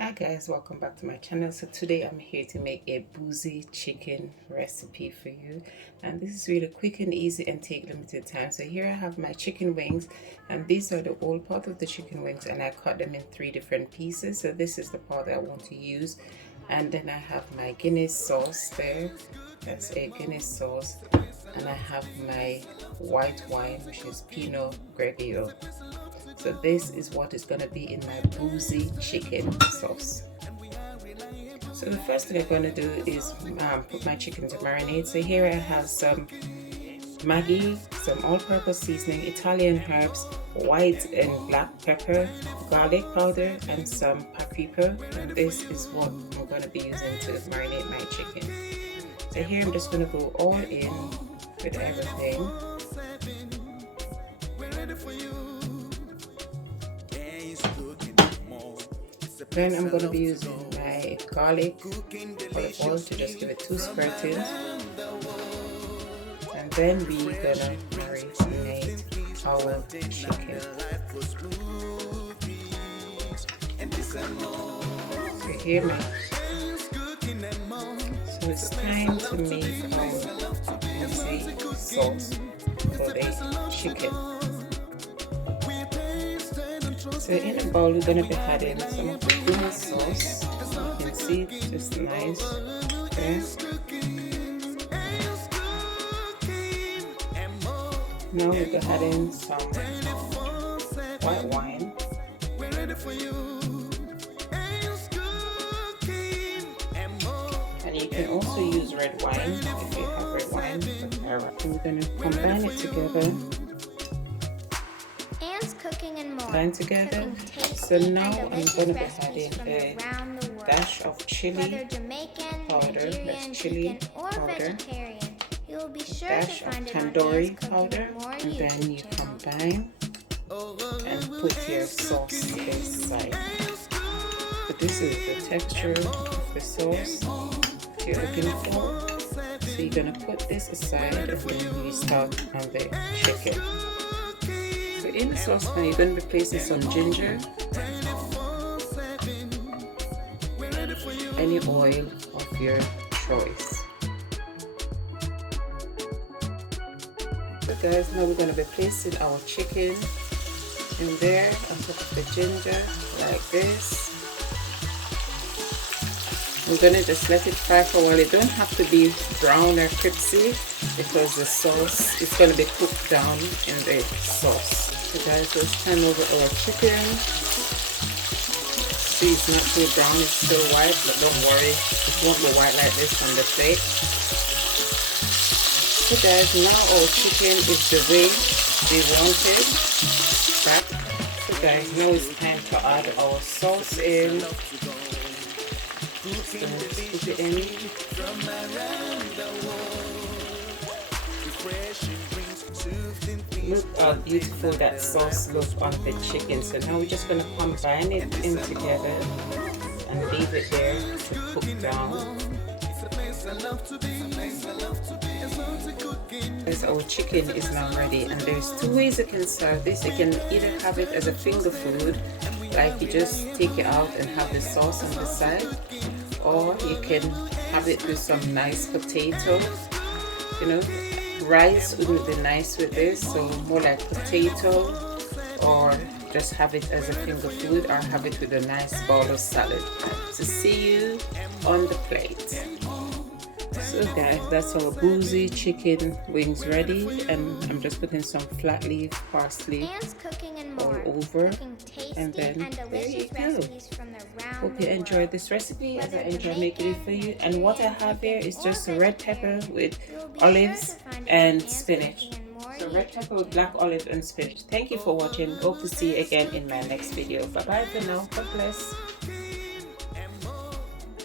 Hi guys, welcome back to my channel. So today I'm here to make a boozy chicken recipe for you, and this is really quick and easy and take limited time. So here I have my chicken wings, and these are the old part of the chicken wings, and I cut them in 3 different pieces. So this is the part that I want to use, and then I have my Guinness sauce there. That's a Guinness sauce, and I have my white wine, which is Pinot Grigio. So this is what is going to be in my boozy chicken sauce. So the first thing I'm going to do is put my chicken to marinate. So here I have some Maggi, some all-purpose seasoning, Italian herbs, white and black pepper, garlic powder, and some paprika. And this is what I'm going to be using to marinate my chicken. So here I'm just going to go all in with everything. Then I'm going to be using my garlic olive oil to just give it 2 squirtings, and then we're going to marinate our chicken. So here so it's time to make our boozy sauce for the chicken. So in a bowl, we're going to be adding some of the Guinness sauce. You can see it's just nice. Okay. Now we'll be adding some white wine. And you can also use red wine if you have red wine. And we're going to combine it together. Blend together. So now I'm going to be adding a dash of chili powder, that's chili powder, dash of tandoori powder, and then you combine and put your sauce inside. So this is the texture of the sauce you're looking for. So you're going to put this aside, and then you start on the chicken. In the saucepan, you're going to be placing some ginger, any oil of your choice. So guys, now we're going to be placing our chicken in there on top of the ginger like this. We're going to just let it fry for a while. It don't have to be brown or crispy because the sauce is going to be cooked down in the sauce. So guys, let's turn over our chicken. See, it's not too brown, it's still white, but don't worry, it won't be white like this on the plate. So guys, now our chicken is the way we want it. Back. So guys, now it's time to add our sauce in. So let's put it in. Look how beautiful that sauce looks on the chicken. So now we're just going to combine it in together and leave it there to cook down. As our chicken is now ready, and there's 2 ways you can serve this. You can either have it as a finger food, like you just take it out and have the sauce on the side, or you can have it with some nice potato, you know. Rice would be nice with this, so more like potato, or just have it as a finger food, or have it with a nice bowl of salad. So see you on the plate. So guys, that's our boozy chicken wings ready, and I'm just putting some flat leaf parsley all over, and then there you go. Hope you enjoyed this recipe as I enjoy making it for you. And what I have here is just a red pepper with olives and spinach. So red pepper with black olive and spinach. Thank you for watching. Hope to see you again in my next video. Bye bye for now. God bless.